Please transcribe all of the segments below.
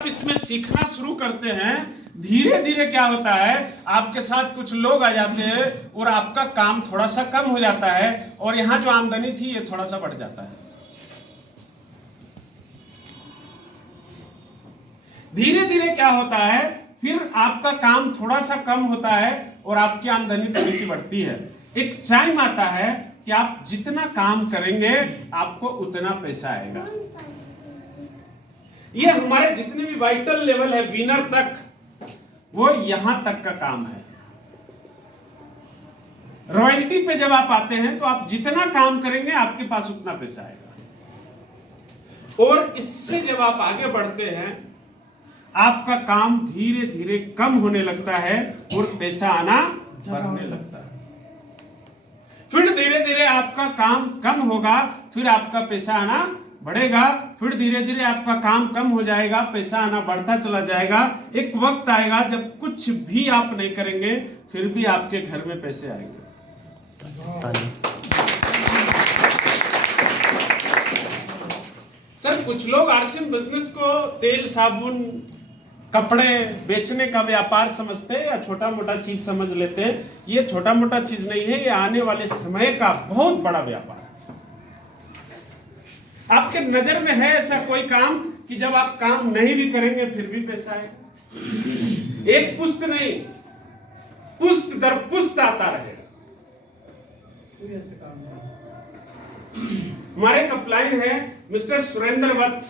इसमें सीखना शुरू करते हैं, धीरे धीरे क्या होता है, आपके साथ कुछ लोग आ जाते हैं और आपका काम थोड़ा सा कम हो जाता है और यहां जो आमदनी थी ये थोड़ा सा बढ़ जाता है। धीरे धीरे क्या होता है, फिर आपका काम थोड़ा सा कम होता है और आपकी आमदनी थोड़ी सी बढ़ती है। एक टाइम आता है कि आप जितना काम करेंगे आपको उतना पैसा आएगा। ये हमारे जितने भी वाइटल लेवल है विनर तक, वो यहां तक का काम है। रॉयल्टी पे जब आप आते हैं तो आप जितना काम करेंगे आपके पास उतना पैसा आएगा। और इससे जब आप आगे बढ़ते हैं आपका काम धीरे धीरे कम होने लगता है और पैसा आना बढ़ने लगता है। फिर धीरे धीरे आपका काम कम होगा, फिर आपका पैसा आना बढ़ेगा, फिर धीरे धीरे आपका काम कम हो जाएगा, पैसा आना बढ़ता चला जाएगा। एक वक्त आएगा जब कुछ भी आप नहीं करेंगे फिर भी आपके घर में पैसे आएंगे। सर, कुछ लोग आरसीएम बिजनेस को तेल साबुन कपड़े बेचने का व्यापार समझते हैं या छोटा मोटा चीज समझ लेते हैं। ये छोटा मोटा चीज नहीं है, ये आने वाले समय का बहुत बड़ा व्यापार है। आपके नजर में है ऐसा कोई काम कि जब आप काम नहीं भी करेंगे फिर भी पैसा आएगा? एक पुस्त नहीं, पुस्त दर पुस्त आता रहेगा। हमारे एक अपलाइन है मिस्टर सुरेंद्र वत्स,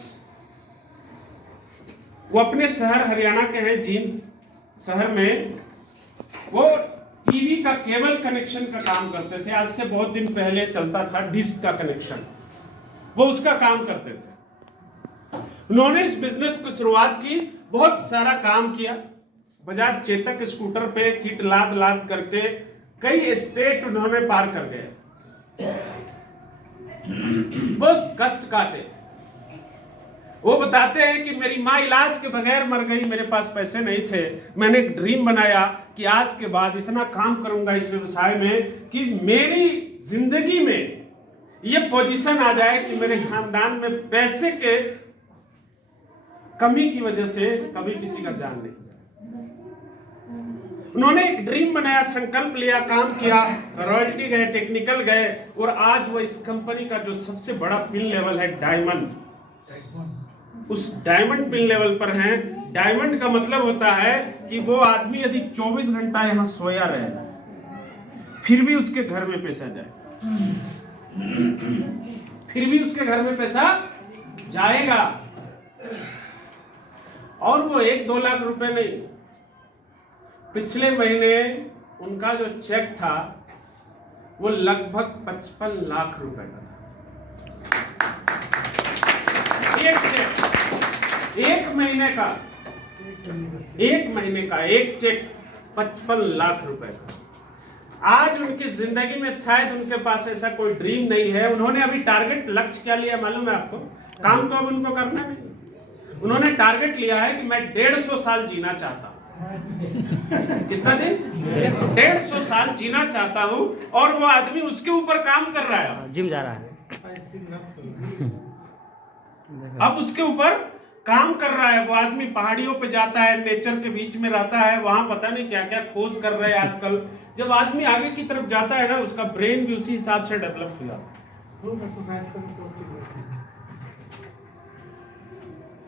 वो अपने शहर हरियाणा के हैं, जींद शहर में। वो टीवी का केबल कनेक्शन का काम करते थे। आज से बहुत दिन पहले चलता था डिश का कनेक्शन, वो उसका काम करते थे। उन्होंने इस बिजनेस की शुरुआत की, बहुत सारा काम किया। बजाज चेतक स्कूटर पे किट लाद लाद करके कई स्टेट उन्होंने पार कर गए। बहुत कष्ट काटे। वो बताते हैं कि मेरी माँ इलाज के बगैर मर गई, मेरे पास पैसे नहीं थे। मैंने एक ड्रीम बनाया कि आज के बाद इतना काम करूंगा इस व्यवसाय में कि मेरी जिंदगी में ये पोजीशन आ जाए कि मेरे खानदान में पैसे के कमी की वजह से कभी किसी का जान नहीं जाए। उन्होंने एक ड्रीम बनाया, संकल्प लिया, काम किया, रॉयल्टी गए, टेक्निकल गए और आज वो इस कंपनी का जो सबसे बड़ा पिन लेवल है डायमंड, उस डायमंड पिन लेवल पर हैं। डायमंड का मतलब होता है कि वो आदमी यदि 24 घंटा यहां सोया रहे फिर भी उसके घर में पैसा जाए, फिर भी उसके घर में पैसा जाएगा। और वो 1-2 लाख रुपए नहीं, पिछले महीने उनका जो चेक था वो लगभग 55 लाख रुपए का था। एक चेक, एक महीने का एक चेक 55 लाख रुपए का। आज उनकी जिंदगी में शायद उनके पास ऐसा कोई ड्रीम नहीं है। उन्होंने अभी टारगेट, लक्ष्य क्या लिया मालूम है आपको? काम तो अब उनको करना नहीं। उन्होंने टारगेट लिया है कि मैं 150 साल जीना चाहता हूं। कितना दिन? 150 साल जीना चाहता हूं। और वो आदमी उसके ऊपर काम कर रहा है, जिम जा रहा है, अब उसके ऊपर काम कर रहा है। वो आदमी पहाड़ियों पे जाता है, नेचर के बीच में रहता है, वहां पता नहीं क्या क्या खोज कर रहे हैं आजकल। जब आदमी आगे की तरफ जाता है ना, उसका ब्रेन भी उसी हिसाब से डेवलप हुआ।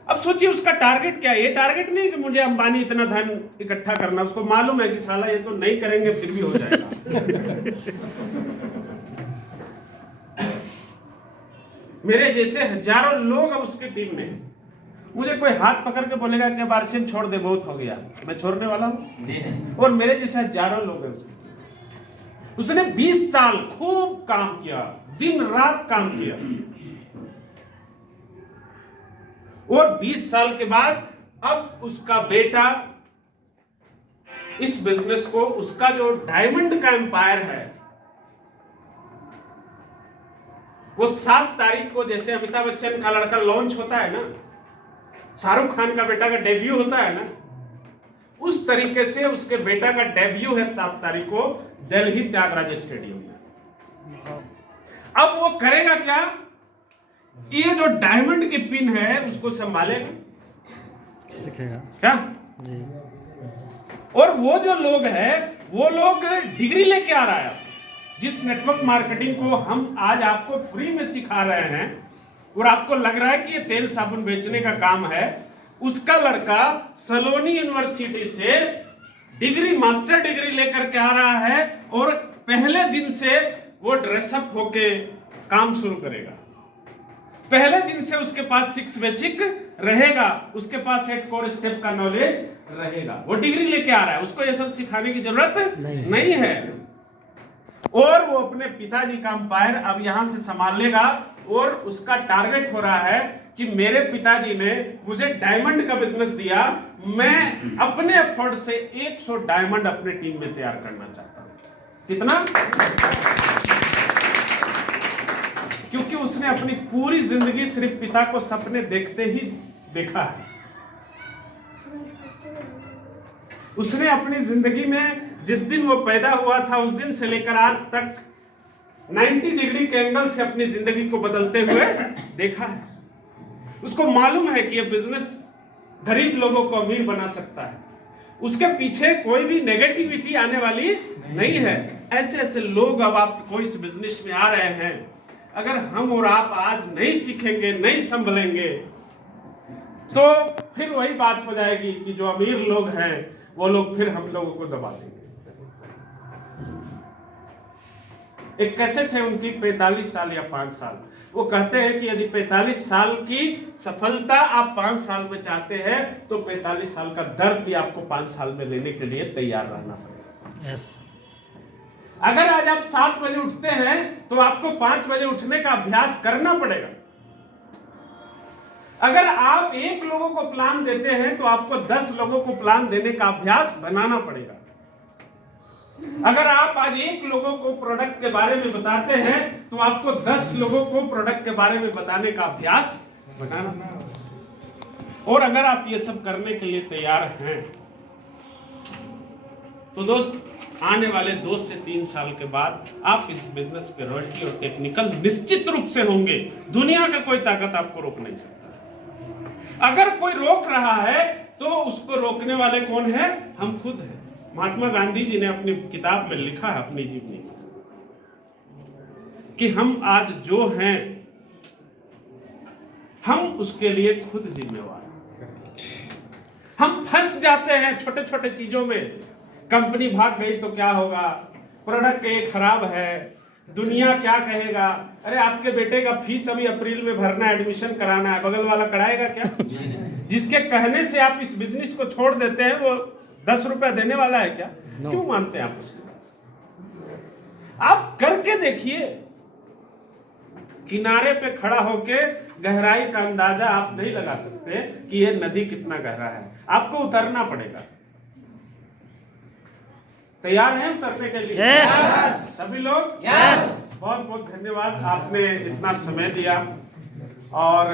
अब सोचिए उसका टारगेट क्या है। ये टारगेट नहीं कि मुझे अंबानी इतना धन इकट्ठा करना, उसको मालूम है कि साला ये तो नहीं करेंगे फिर भी हो जाएगा। मेरे जैसे हजारों लोग अब उसकी टीम में। मुझे कोई हाथ पकड़ के बोलेगा कि आरसीएम छोड़ दे, बहुत हो गया, मैं छोड़ने वाला हूं? और मेरे जैसे हजारों लोग हैं उसके। उसने 20 साल खूब काम किया, दिन रात काम किया। और 20 साल के बाद अब उसका बेटा इस बिजनेस को, उसका जो डायमंड का एम्पायर है, वो 7 तारीख को, जैसे अमिताभ बच्चन का लड़का लॉन्च होता है ना, शाहरुख खान का बेटा का डेब्यू होता है ना, उस तरीके से उसके बेटा का डेब्यू है 7 तारीख को दिल्ली त्यागराज स्टेडियम में। अब वो करेगा क्या? ये जो डायमंड की पिन है उसको संभालेगा, सीखेगा क्या जी। और वो जो लोग हैं वो लोग डिग्री लेके आ रहा है। जिस नेटवर्क मार्केटिंग को हम आज आपको फ्री में सिखा रहे हैं और आपको लग रहा है कि ये तेल साबुन बेचने का काम है, उसका लड़का सलोनी यूनिवर्सिटी से डिग्री, मास्टर डिग्री लेकर के आ रहा है और पहले दिन से वो ड्रेसअप होके काम शुरू करेगा। पहले दिन से उसके पास 6 बेसिक रहेगा, उसके पास 8 कोर स्टेप का नॉलेज रहेगा। वो डिग्री लेके आ रहा है, उसको ये सब सिखाने की जरूरत नहीं है। और वो अपने पिताजी का अंपायर अब यहां से संभाल लेगा और उसका टारगेट हो रहा है कि मेरे पिताजी ने मुझे डायमंड का बिजनेस दिया, मैं अपने एफर्ट से 100 डायमंड अपने टीम में तैयार करना चाहता हूं। कितना? क्योंकि उसने अपनी पूरी जिंदगी सिर्फ पिता को सपने देखते ही देखा है। उसने अपनी जिंदगी में जिस दिन वो पैदा हुआ था उस दिन से लेकर आज तक 90 डिग्री के एंगल से अपनी जिंदगी को बदलते हुए देखा है। उसको मालूम है कि ये बिजनेस गरीब लोगों को अमीर बना सकता है, उसके पीछे कोई भी नेगेटिविटी आने वाली नहीं है। ऐसे ऐसे लोग अब आपको इस बिजनेस में आ रहे हैं। अगर हम और आप आज नहीं सीखेंगे, नहीं संभलेंगे, तो फिर वही बात हो जाएगी कि जो अमीर लोग हैं वो लोग फिर हम लोगों को दबा देंगे। एक कैसेट है उनकी 45 साल या 5 साल। वो कहते हैं कि यदि 45 साल की सफलता आप 5 साल में चाहते हैं तो 45 साल का दर्द भी आपको 5 साल में लेने के लिए तैयार रहना पड़ेगा। यस। अगर आज आप 7 बजे उठते हैं तो आपको 5 बजे उठने का अभ्यास करना पड़ेगा। अगर आप 1 लोगों को प्लान देते हैं तो आपको 10 लोगों को प्लान देने का अभ्यास बनाना पड़ेगा। अगर आप आज 1 लोगों को प्रोडक्ट के बारे में बताते हैं तो आपको 10 लोगों को प्रोडक्ट के बारे में बताने का अभ्यास बनाना। और अगर आप ये सब करने के लिए तैयार हैं तो दोस्त आने वाले 2 से 3 साल के बाद आप इस बिजनेस के रॉयल्टी और टेक्निकल निश्चित रूप से होंगे। दुनिया का कोई ताकत आपको रोक नहीं सकता। अगर कोई रोक रहा है तो उसको रोकने वाले कौन है? हम खुद हैं। महात्मा गांधी जी ने अपनी किताब में लिखा है, अपनी जीवनी, कि हम आज जो हैं हम उसके लिए खुद जिम्मेवार हैं। हम फंस जाते हैं छोटे छोटे चीजों में। कंपनी भाग गई तो क्या होगा, प्रोडक्ट ये खराब है, दुनिया क्या कहेगा। अरे आपके बेटे का फीस अभी अप्रैल में भरना है, एडमिशन कराना है, बगल वाला कराएगा क्या? जिसके कहने से आप इस बिजनेस को छोड़ देते हैं वो 10 रुपया देने वाला है क्या? क्यों मानते हैं आप उसको? आप करके देखिए। किनारे पे खड़ा होके गहराई का अंदाजा आप नहीं लगा सकते कि ये नदी कितना गहरा है, आपको उतरना पड़ेगा। तैयार हैं उतरने के लिए? Yes. सभी लोग? Yes. बहुत बहुत धन्यवाद, आपने इतना समय दिया। और